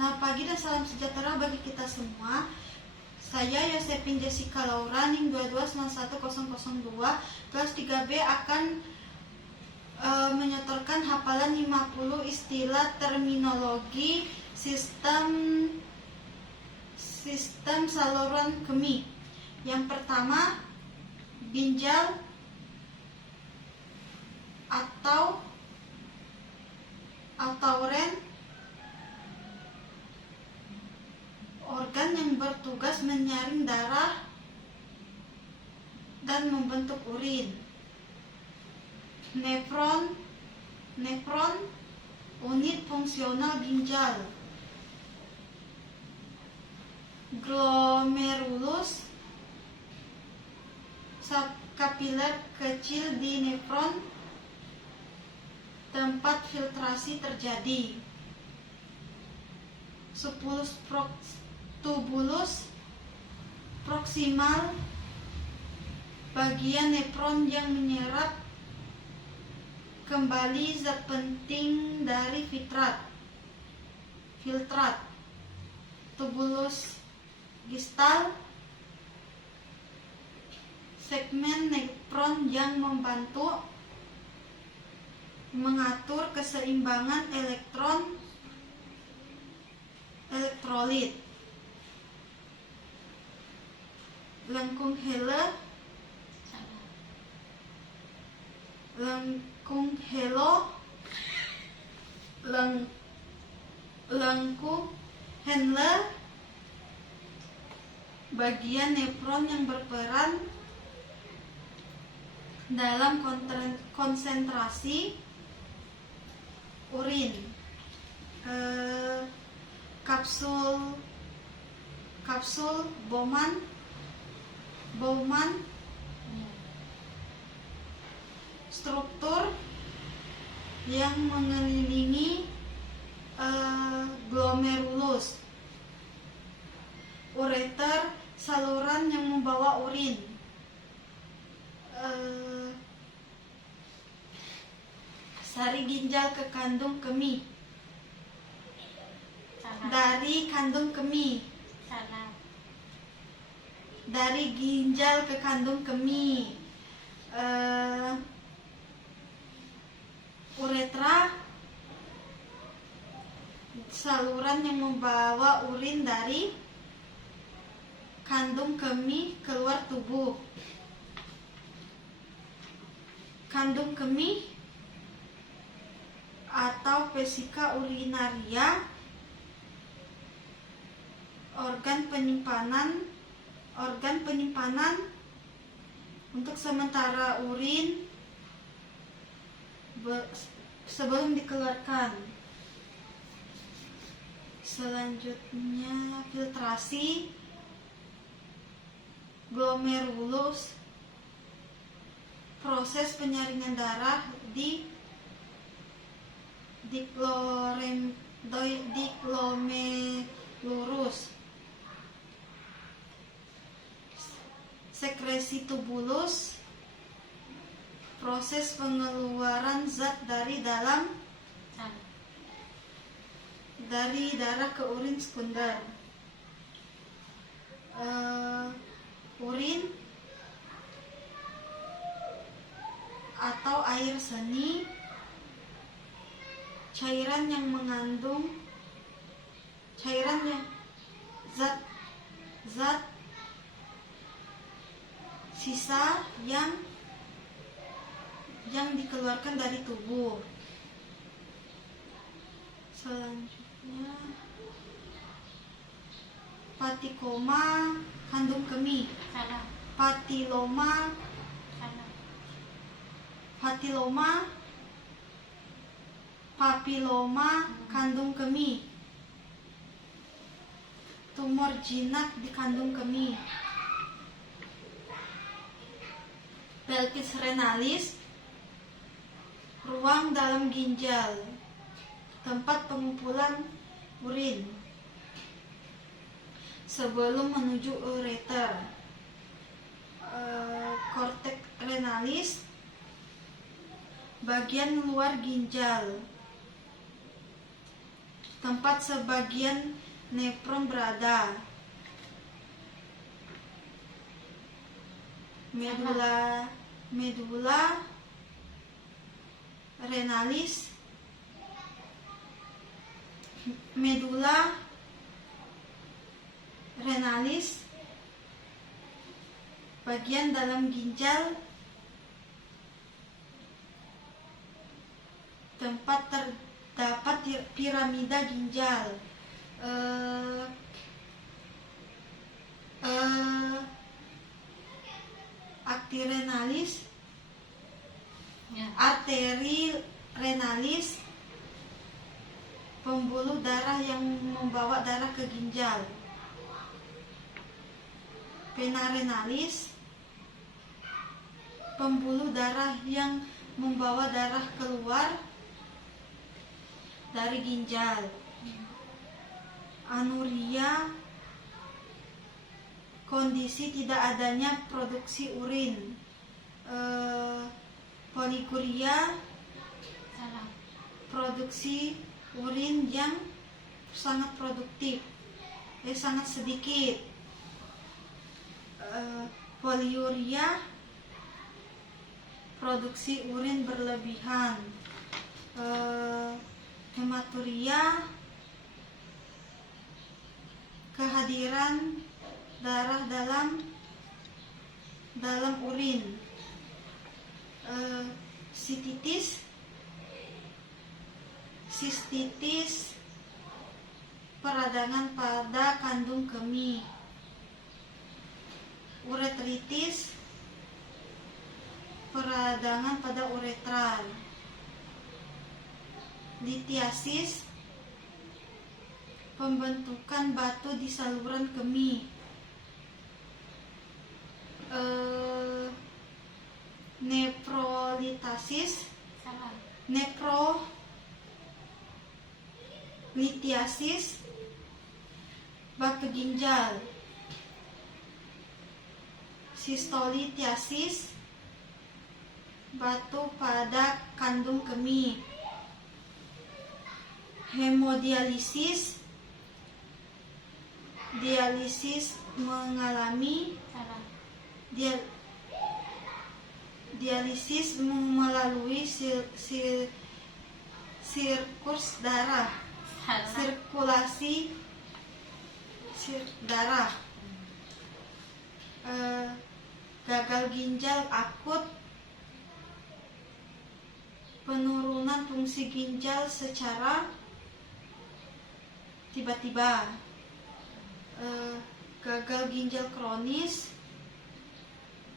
Selamat pagi dan salam sejahtera bagi kita semua. Saya Yosepin Jessica Laura, NIM 22910002, kelas 3B akan menyetorkan hafalan 50 istilah terminologi sistem saluran kemih. Yang pertama, ginjal atau tauren, organ yang bertugas menyaring darah dan membentuk urin. Nefron, unit fungsional ginjal. Glomerulus, subkapiler kecil di nefron, tempat filtrasi terjadi. Tubulus proksimal, bagian nefron yang menyerap kembali zat penting dari filtrat. Tubulus distal, segmen nefron yang membantu mengatur keseimbangan elektrolit. Lengkung Henle, bagian nefron yang berperan dalam konsentrasi urin. Kapsul Bowman, struktur yang mengelilingi glomerulus. Ureter, saluran yang membawa urin. Sari ginjal ke kandung kemih. Dari kandung kemih. Dari ginjal ke kandung kemih. Uretra, saluran yang membawa urin dari kandung kemih keluar tubuh. Kandung kemih atau vesika urinaria, organ penyimpanan untuk sementara urin sebelum dikeluarkan. Selanjutnya, filtrasi. Glomerulus, proses penyaringan darah di glomerulus. Sekresi tubulus, proses pengeluaran zat dari darah ke urin sekunder. Urin atau air seni, cairan yang mengandung zat sisa yang dikeluarkan dari tubuh. Selanjutnya, patikoma, kandung kemih. Papiloma, kandung kemih. Tumor jinak di kandung kemih. Pelvis renalis, ruang dalam ginjal, tempat pengumpulan urin sebelum menuju ureter. Cortex renalis, bagian luar ginjal. tempat sebagian nefron berada. Medula renalis. Medula renalis bagian dalam ginjal, tempat terdapat piramida ginjal. Arteri renalis, pembuluh darah yang membawa darah ke ginjal. Vena renalis, pembuluh darah yang membawa darah keluar dari ginjal. Anuria, kondisi tidak adanya produksi urin. Poliguria, produksi urin yang sangat produktif, sangat sedikit. Poliuria, produksi urin berlebihan. Hematuria, kehadiran darah dalam urin. Sistitis, peradangan pada kandung kemih. Uretritis, peradangan pada uretra. Litiasis, pembentukan batu di saluran kemih. Nefrolitasis, nefrolitiasis, batu ginjal. Sistolitiasis, batu pada kandung kemih. Hemodialisis, dialisis mengalami dialisis melalui sirkulasi darah. Gagal ginjal akut, penurunan fungsi ginjal secara tiba-tiba. Gagal ginjal kronis,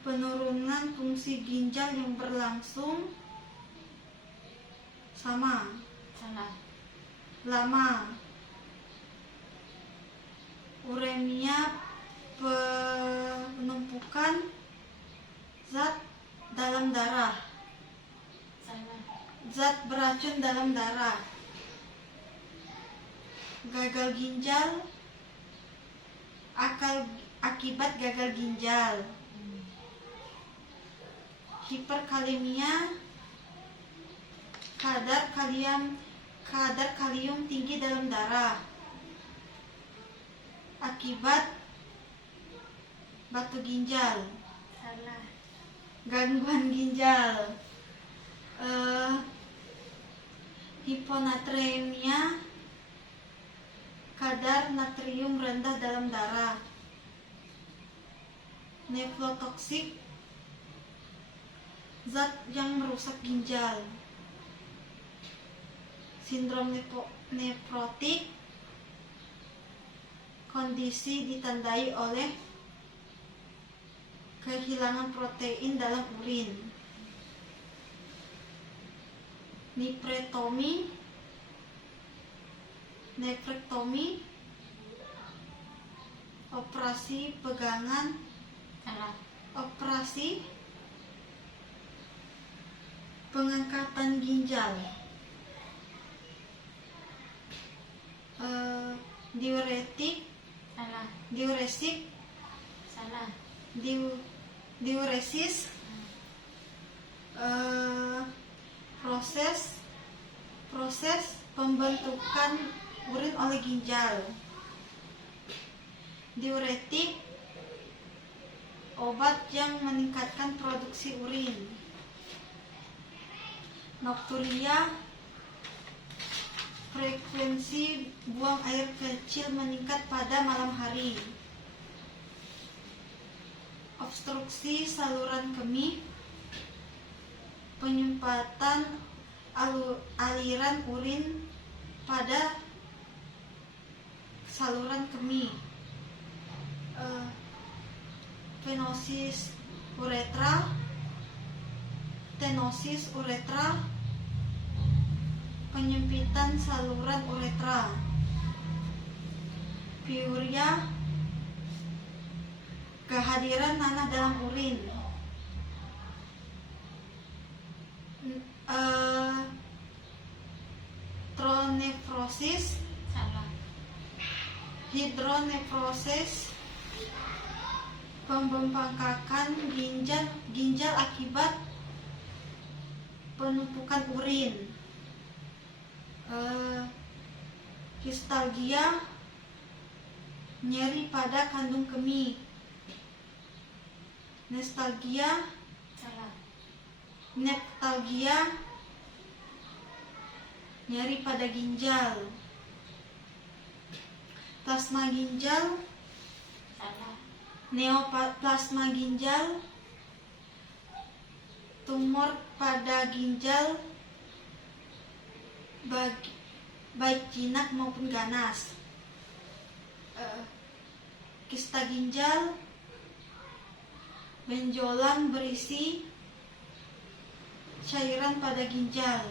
penurunan fungsi ginjal yang berlangsung lama. Uremia, penumpukan zat dalam darah, zat beracun dalam darah. Gagal ginjal akibat gagal ginjal. Hiperkalemia, kadar kalium tinggi dalam darah akibat batu ginjal. Gangguan ginjal. Hiponatremia, kadar natrium rendah dalam darah. Nefrotoksik, zat yang merusak ginjal. Sindrom nefrotik, kondisi ditandai oleh kehilangan protein dalam urin. Nefrektomi, operasi pengangkatan ginjal. Diuresis, proses pembentukan urin oleh ginjal. Diuretik, obat yang meningkatkan produksi urin. Nokturia, frekuensi buang air kecil meningkat pada malam hari. Obstruksi saluran kemih, penyumbatan aliran urin pada saluran kemih. Stenosis uretra, penyempitan saluran uretra. Piuria, kehadiran nanah dalam urin. Hidronefrosis, pembengkakan ginjal akibat penumpukan urin. Histalgia, nyeri pada kandung kemih. Neptalgia, nyeri pada ginjal. Plasma ginjal, neoplasma ginjal, tumor pada ginjal baik jinak maupun ganas. Kista ginjal, benjolan berisi cairan pada ginjal.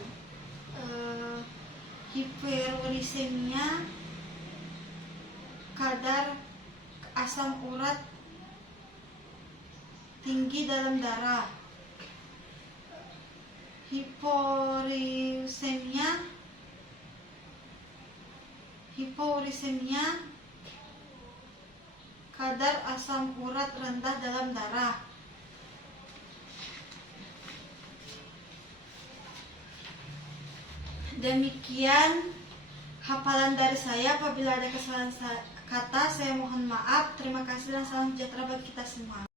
Hiperurisemia, kadar asam urat tinggi dalam darah. Hipourisemia, kadar asam urat rendah dalam darah. Demikian hafalan dari saya. Apabila ada kesalahan kata, saya mohon maaf. Terima kasih dan salam sejahtera bagi kita semua.